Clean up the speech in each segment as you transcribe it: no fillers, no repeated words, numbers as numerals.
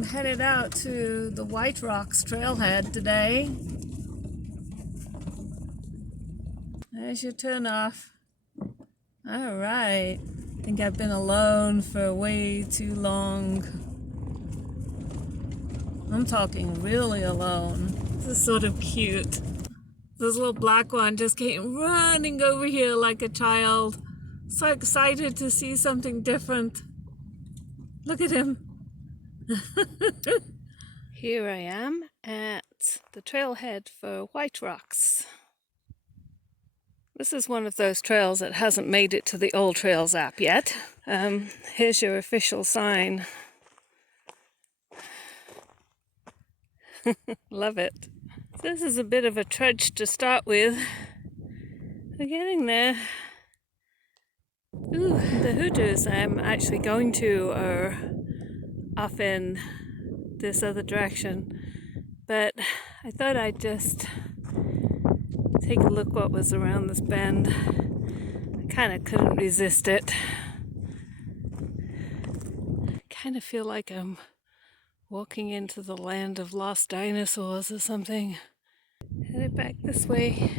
I'm headed out to the White Rocks trailhead today. There's your turn off. All right. I think I've been alone for way too long. I'm talking really alone. This is sort of cute. This little black one just came running over here like a child. So excited to see something different. Look at him. Here I am at the trailhead for White Rocks. This is one of those trails that hasn't made it to the Old Trails app yet. Here's your official sign. Love it. This is a bit of a trudge to start with. We're getting there. Ooh, the hoodoos I'm actually going to are off in this other direction, but I thought I'd just take a look what was around this bend. I kind of couldn't resist it. Kind of feel like I'm walking into the land of lost dinosaurs or something. Headed back this way.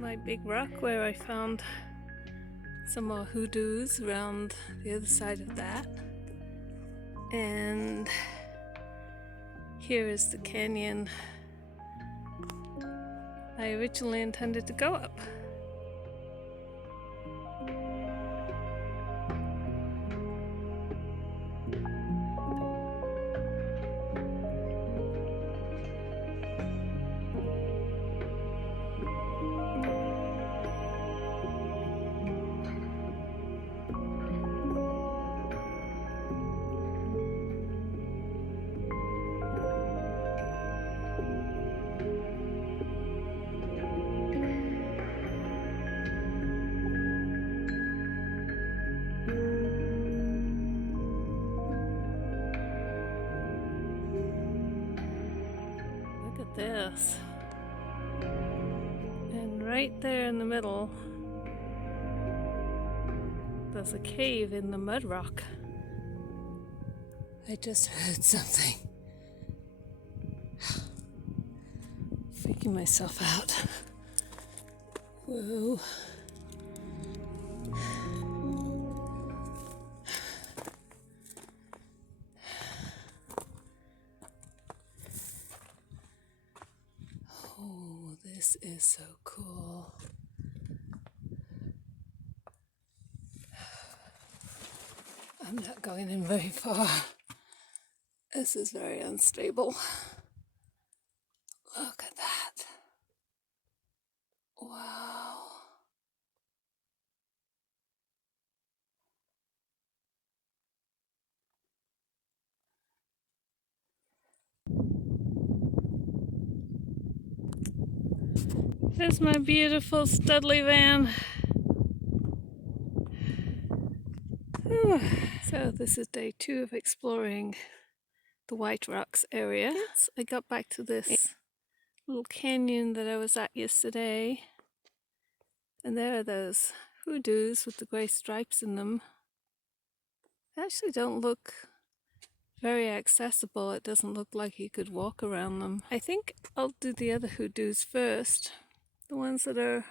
My big rock where I found some more hoodoos around the other side of that, and here is the canyon I originally intended to go up. This, and right there in the middle there's a cave in the mud rock. I just heard something. Freaking myself out. Whoa. This is so cool. I'm not going in very far. This is very unstable. Look at that. Wow. Here's my beautiful Studley van. Whew. So this is day 2 of exploring the White Rocks area. I got back to this little canyon that I was at yesterday, and there are those hoodoos with the grey stripes in them. They actually don't look very accessible. It doesn't look like you could walk around them. I think I'll do the other hoodoos first. The ones that are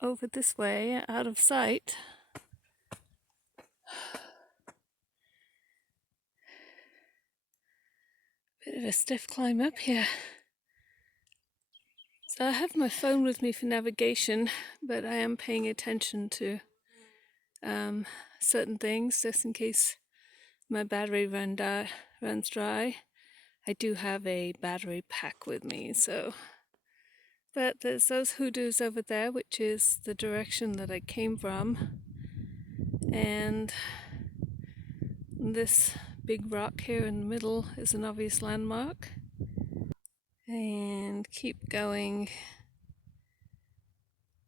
over this way, out of sight. Bit of a stiff climb up here. So I have my phone with me for navigation, but I am paying attention to certain things just in case my battery runs dry. I do have a battery pack with me, so. But there's those hoodoos over there, which is the direction that I came from. And this big rock here in the middle is an obvious landmark. And keep going.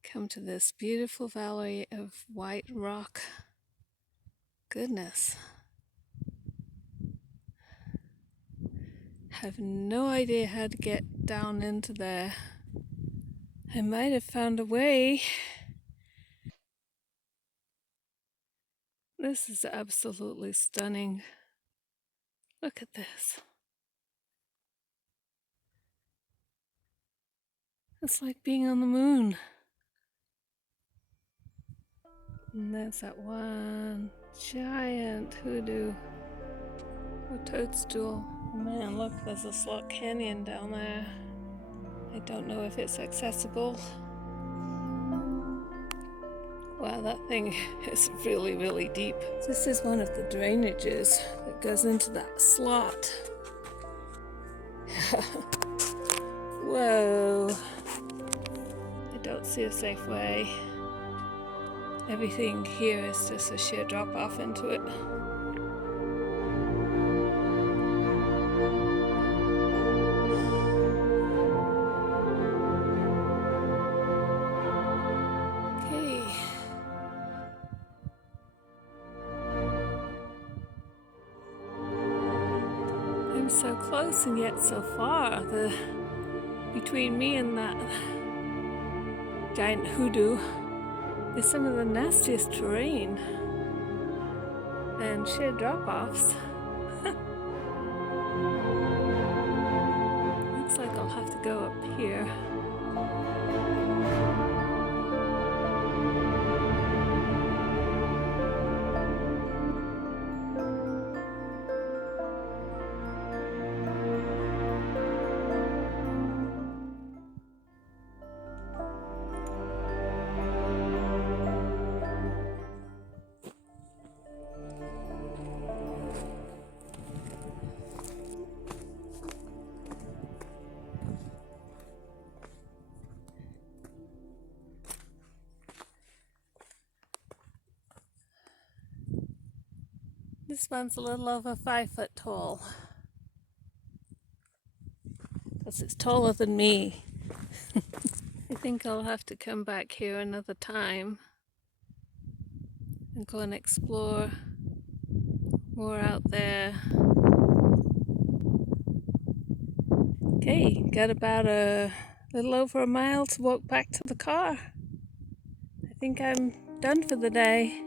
Come to this beautiful valley of white rock. Goodness. Have no idea how to get down into there. I might have found a way. This is absolutely stunning. Look at this. It's like being on the moon. And there's that one giant hoodoo or toadstool. Man, look, there's a slot canyon down there. I don't know if it's accessible. Wow, that thing is really, really deep. This is one of the drainages that goes into that slot. Whoa. I don't see a safe way. Everything here is just a sheer drop off into it. Okay. I'm so close and yet so far. Between me and that giant hoodoo is some of the nastiest terrain and sheer drop-offs. Looks like I'll have to go up here. This one's a little over 5 foot tall. Because it's taller than me. I think I'll have to come back here another time and go and explore more out there. Okay, got about a little over a mile to walk back to the car. I think I'm done for the day.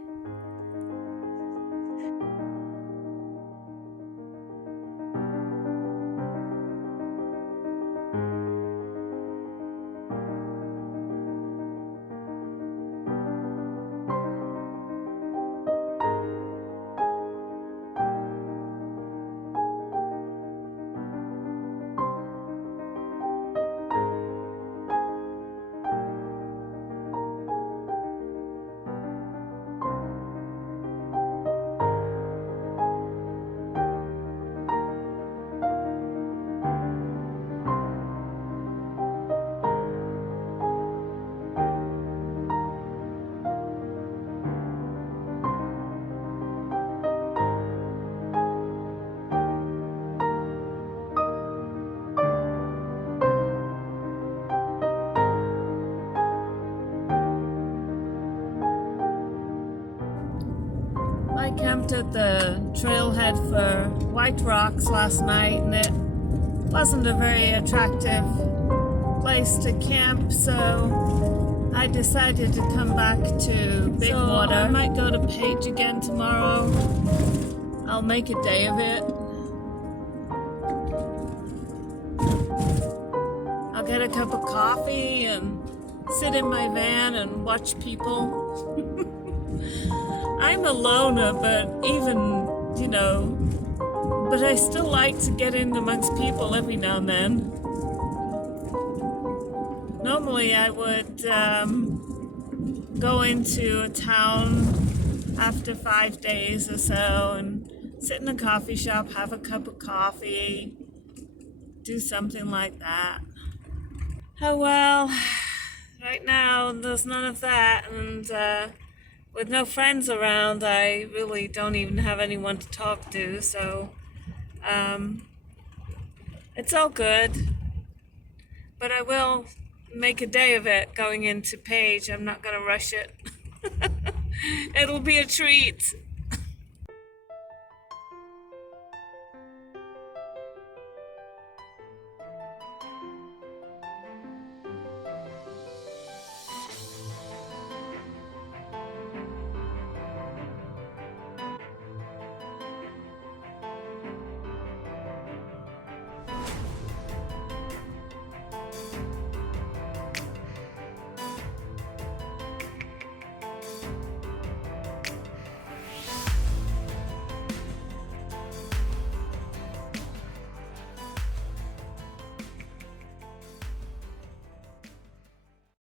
I camped at the trailhead for White Rocks last night, and it wasn't a very attractive place to camp, so I decided to come back to Bigwater. I might go to Page again tomorrow. I'll make a day of it. I'll get a cup of coffee and sit in my van and watch people. I'm a loner, but but I still like to get in amongst people every now and then. Normally I would go into a town after 5 days or so and sit in a coffee shop, have a cup of coffee, do something like that. Oh well, right now there's none of that, and with no friends around, I really don't even have anyone to talk to, so it's all good. But I will make a day of it going into Page. I'm not going to rush it. It'll be a treat.